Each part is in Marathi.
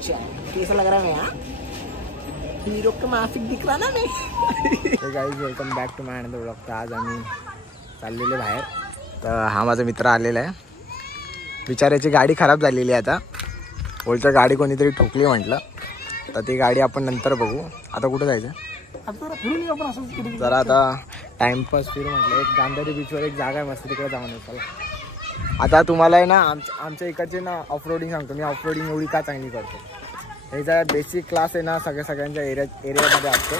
कैसा लग रहा है मैं? हीरो का माफिक दिख रहा ना मैं. Hey guys, welcome back to my another vlog. तर आज आम्ही चाललेले बाहेर. तर हा माझा मित्र आलेला आहे. बिचाऱ्याची गाडी खराब झालेली आहे. आता बोलतं गाडी कोणीतरी ठोकली म्हटलं. तर ती गाडी आपण नंतर बघू. आता कुठं जायचं? जरा आता टाइमपास फिरू म्हटलं. एक गांधारी बीचवर एक जागा आहे मस्त, तिकडे जाऊन येऊ. आता तुम्हाला आहे ना आमच्या इकडचे ना ऑफरोडिंग सांगतो मी. ऑफरोडिंग एवढी का चांगली करतो, ह्याचा बेसिक क्लास आहे ना सगळ्यांच्या एरियामध्ये असतो.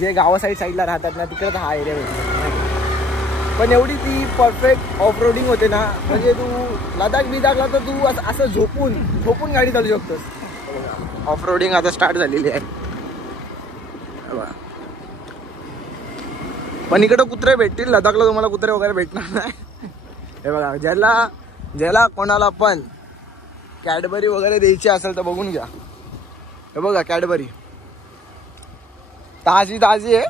जे गावा साईडला राहतात ना तिकडे हा एरिया भेटतो. पण एवढी ती परफेक्ट ऑफरोडिंग होते ना, म्हणजे तू लडाख बिदाखला तर तू असं झोपून गाडी चालू शकतोस. ऑफरोडिंग आता स्टार्ट झालेली आहे. पण इकडं कुत्रे भेटतील, लडाखला तुम्हाला कुत्रे वगैरे भेटणार नाही. हे बघा, ज्याला कोणाला पण कॅडबरी वगैरे द्यायची असेल तर बघून घ्या. हे बघा कॅडबरी ताजी आहे.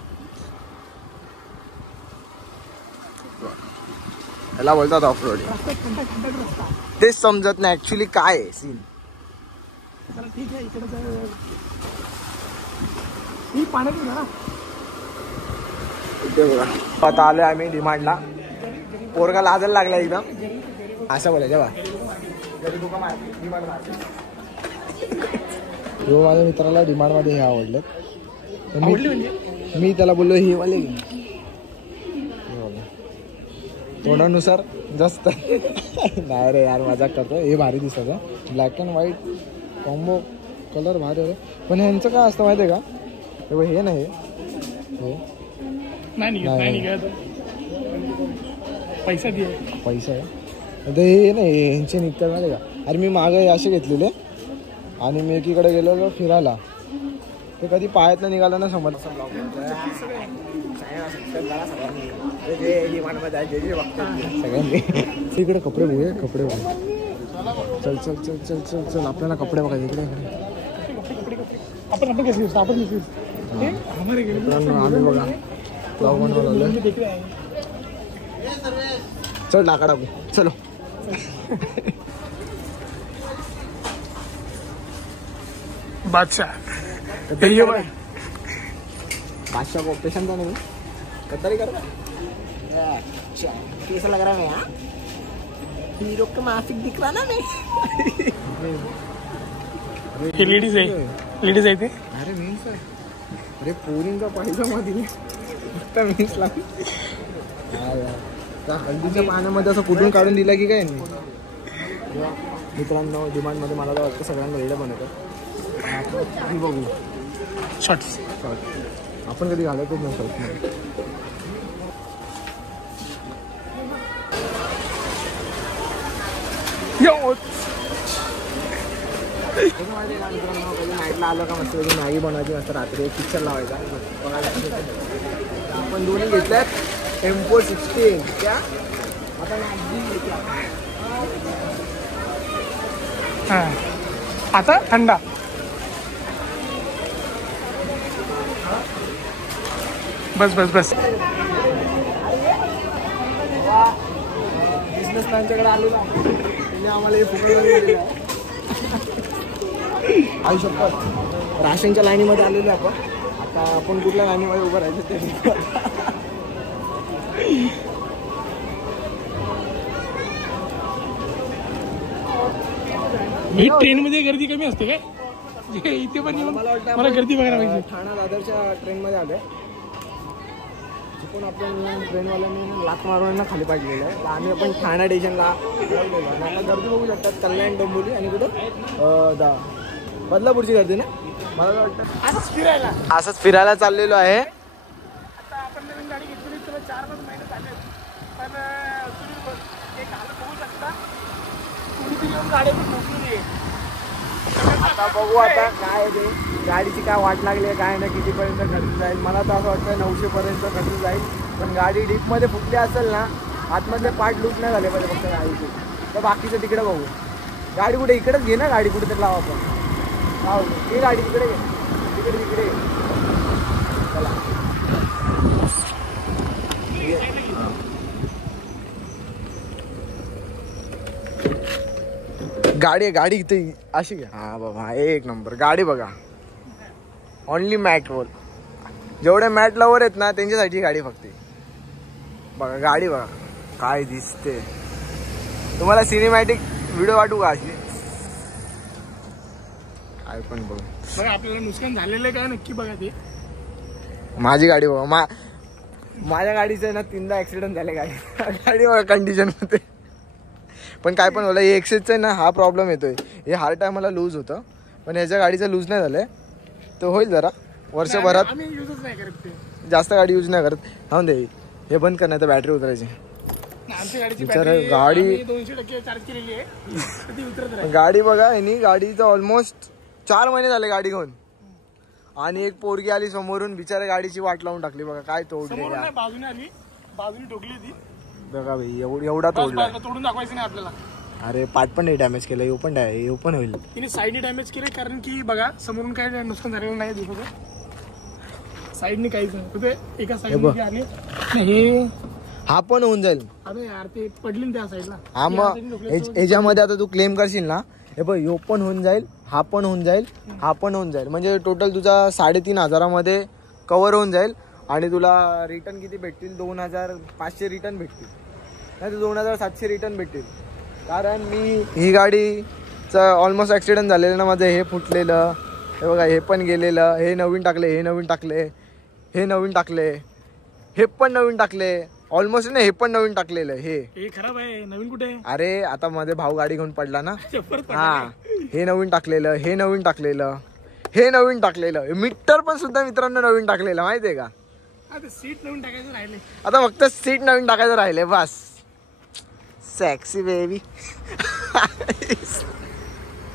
याला बोलतात ऑफरोडिंग. तेच समजत नाही ऍक्च्युली काय आहे सीन. आता आलोय आम्ही डिमांडला. पोरगा लाजायला लागला एकदम. असं बोलायचं बा. हो, माझ्या मित्राला डिमांड मध्ये हे आवडलं. मी त्याला बोललो हे वाले तोंडानुसार जास्त नाही रे यार, मजाक करतो. हे भारी दिसत, black and white combo colour भारी आहे. पण ह्यांचं काय असतं माहिती आहे का? हे नाही पैसा आहे आता हे नाही. ह्यांचे निघतात माहिती का? अरे मी मागे असे घेतलेले आणि मी एकीकडे गेलो फिरायला. ते कधी पायात निघालं ना समज. सगळ्यांनी तिकडे कपडे बघूया. कपडे बघा. चल चल चल चल चल चल आपल्याला कपडे बघायचे इकडे. आम्ही बघा चल टाका टाकू. चलो बादशाह को ऑपरेशन था नहीं कतरी कर रहा. कैसा लग रहा है मैं? हीरो का माफिक दिख रहा ना मैं. लेडीज आहे ते. अरे मीन्स अरे पोरींचा पाहिजे मध्ये फक्त मीन्स लागली. हल्दीच्या पाण्यामध्ये असं कुठून काढून दिला की काय नाही. मित्रांनो डिमांडमध्ये मला तर वाटतं सगळ्यांना रेड बनवतात. बघू शॉर्ट्स आपण कधी घालतच नाही शॉर्ट्स. नाईटला आलं का मस्त मॅगी बनवायची, मस्त रात्री पिक्चर लावायचा. आपण दोन्ही घेतल्यात M416 त्या. आता थंडा बस बिझनेसमॅनच्याकडे आलेला आम्हाला हे फुकट. आयुष्यभर राशनच्या लाईनीमध्ये आलेलो आपण. आता आपण कुठल्या लाईनीमध्ये उभं राहायचं ते. ट्रेन मध्ये गर्दी कमी असते काय? इथे पण मला गर्दी बघायला पाहिजे. ठाणा दादरच्या ट्रेनमध्ये आलोय. चुकून आपण ट्रेनवाल्यांनी लाथ मारून खाली पाडलेलं आहे. आम्ही आपण ठाणा स्टेशनला आता गर्दी बघू शकतात. कल्याण, डोंबिवली आणि कुठं बदलापूरची गर्दी ना. मला वाटतं असंच फिरायला चाललेलो आहे. आता आपण नवीन गाडी घेतली 4-5 महिने झाले. पण बघू शकता गाडी आता बघू आता काय ते गाडीची काय वाट लागली आहे काय नाही, कितीपर्यंत खर्च जाईल. मला तर असं वाटतं 900 पर्यंत खर्च जाईल. पण गाडी डीपमध्ये फुटली असेल ना, आतमधले पार्ट लूट नाही झाले पाहिजे फक्त गाडीचे. तर बाकीचं तिकडे बघू. गाडी कुठे इकडेच घे ना, गाडी कुठे तर लावा आपण. ही गाडी तिकडे घे, तिकडे चला. गाडी इथे अशी घ्या. हा बाबा एक नंबर गाडी बघा. ओनली मॅट वर जेवढे मॅट लवर आहेत ना त्यांच्यासाठी गाडी फक्त. बघा गाडी बघा काय दिसते. तुम्हाला सिनेमॅटिक व्हिडिओ वाटू का अशी काय पण बघ. बघा आपल्याला नुकसान झालेलं काय नक्की बघा ते. माझी गाडी बघा. माझ्या गाडीचं ना 3दा ऍक्सिडेंट झाले गाडी बघा कंडिशन मध्ये. पण काय पण बोला एक्सेसचा ना हा प्रॉब्लेम येतोय. हे हर टायमाला लूज होतं पण ह्याच्या गाडीचं लूज नाही झालंय. तो होईल जरा वर्षभरात. आम्ही युजच नाही करत ते. जास्त गाडी यूज नाही करत. थांब दे हे बंद कर नाही तर बॅटरी उतरायची. आमच्या गाडीची बिचारा बॅटरी गाडी 200% चार्ज केलेली आहे. ती उतरत राहील. गाडी बघा यांनी गाडीचं ऑलमोस्ट 4 महिने झाले गाडी घेऊन. आणि एक पोरगी आली समोरून बिचारा गाडीची वाट लावून टाकली. बघा काय तोडले समोरून नाही, बाजूने आली, बाजूने ठोकली ती. बघा भाई एवढा तोडला. तोडून दाखवायचं नाही आपल्याला. अरे पार्ट पण नाही डॅमेज केलं. हे पण होईल. तिने साईडने डॅमेज केले कारण की बघा समोरून काय नुकसान झालेलं नाही दिसत. साईडने काहीच नाही. एका साईडने आले हे हा पण होऊन जाईल. अरे यार ते पडली ना त्या साईडला. हा मग याच्यामध्ये आता तू क्लेम करशील ना हे बघ ह्यो पण होऊन जाईल, हा पण होऊन जाईल, हा पण होऊन जाईल. म्हणजे टोटल तुझा 3,500 मध्ये कव्हर होऊन जाईल. आणि तुला रिटर्न किती भेटतील 2,500 रिटर्न भेटतील नाही तर 2,700 रिटर्न भेटतील. कारण मी ही गाडीचं ऑलमोस्ट ॲक्सिडेंट झालेलं ना माझं. हे फुटलेलं हे बघा. हे पण गेलेलं. हे नवीन टाकले, हे नवीन टाकले, हे नवीन टाकले, हे पण नवीन टाकले. ऑलमोस्ट ना हे पण नवीन टाकलेलं. हे खराब आहे. नवीन कुठे. अरे आता मध्ये भाऊ गाडी घेऊन पडला ना. हा हे नवीन टाकलेलं, हे नवीन टाकलेलं, हे नवीन टाकलेलं. मीटर पण सुद्धा मित्रांनो नवीन टाकलेलं माहितीये का. सीट नवीन टाकायचं राहिले. आता फक्त सीट नवीन टाकायचं राहिले बस. Sexy baby.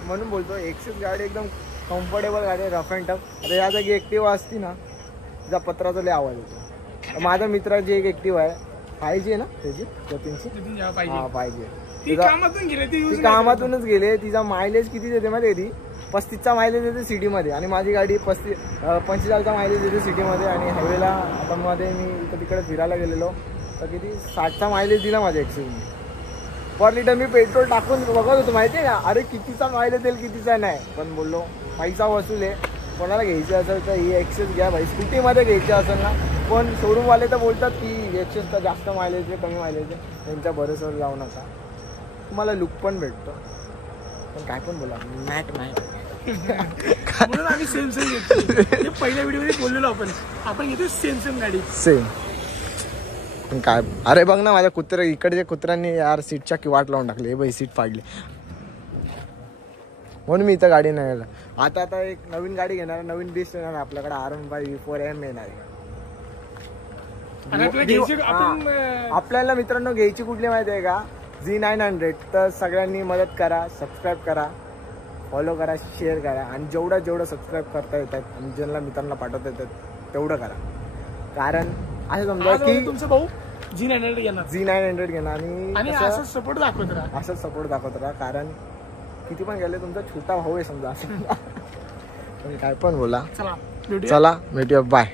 म्हणून बोलतो एक्सेस गाडी एकदम कम्फर्टेबल गाडी आहे. Rough and tough. आता या जागी ऍक्टिव्हा असती ना तिचा पत्राचा लय आवाज येतो. माझ्या मित्राची एक ऍक्टिव्हा आहे पाहिजे ना त्याची जतीनची. हा पाहिजे. ती कामातूनच गेले. तिचा मायलेज किती देते माहिती ती 35चा मायलेज देते सिटीमध्ये. आणि माझी गाडी 45चा मायलेज देते सिटीमध्ये. आणि हायवेला आता मध्ये मी इकडे तिकडे फिरायला गेलेलो तर किती 60चा मायलेज दिला माझ्या एक्सेसने. पर लिटर मी पेट्रोल टाकून बघत होतो माहिती आहे का. अरे कितीचा मायलेज देईल कितीचा नाही. पण बोललो पैसा वसूल आहे. कोणाला घ्यायचं असेल तर ही एक्सेस घ्या भाई. स्कूटीमध्ये घ्यायची असेल ना. पण शोरूमवाले तर बोलतात की एक्सेसचा जास्त मायलेज आहे कमी मायलेज आहे. त्यांच्या भरोश्यावर जाऊ नका. तुम्हाला लुक पण भेटतो. पण काय पण बोला मॅट म्हणून आम्ही सेम घेतो. पहिल्या व्हिडिओमध्ये बोललेलो आपण घेतो सेम गाडी सेम. पण काय अरे बघ ना माझ्या इकडच्या कुत्र्यांनी यार सीटच्या की वाट लावून टाकली. हे बाई सीट फाडली म्हणून मी इथं गाडी नाही आला. आता एक नवीन गाडी घेणार. नवीन बेस्ट येणार आपल्याकडे R15 V4M येणार. आपल्याला मित्रांनो घ्यायची कुठली माहिती आहे का Z900. तर सगळ्यांनी मदत करा. सबस्क्राईब करा, फॉलो करा, शेअर करा. आणि जेवढं सबस्क्राईब करता येतात आणि ज्यांना मित्रांना पाठवता येतात तेवढं करा. कारण असं समजा की तुमचा भाऊ Z900 घेणार. आणि असंच सपोर्ट दाखवत राहा. कारण किती पण गेले तुमचा छोटा भाऊ आहे समजा असं. पण काय पण बोला. चला भेटूया. बाय.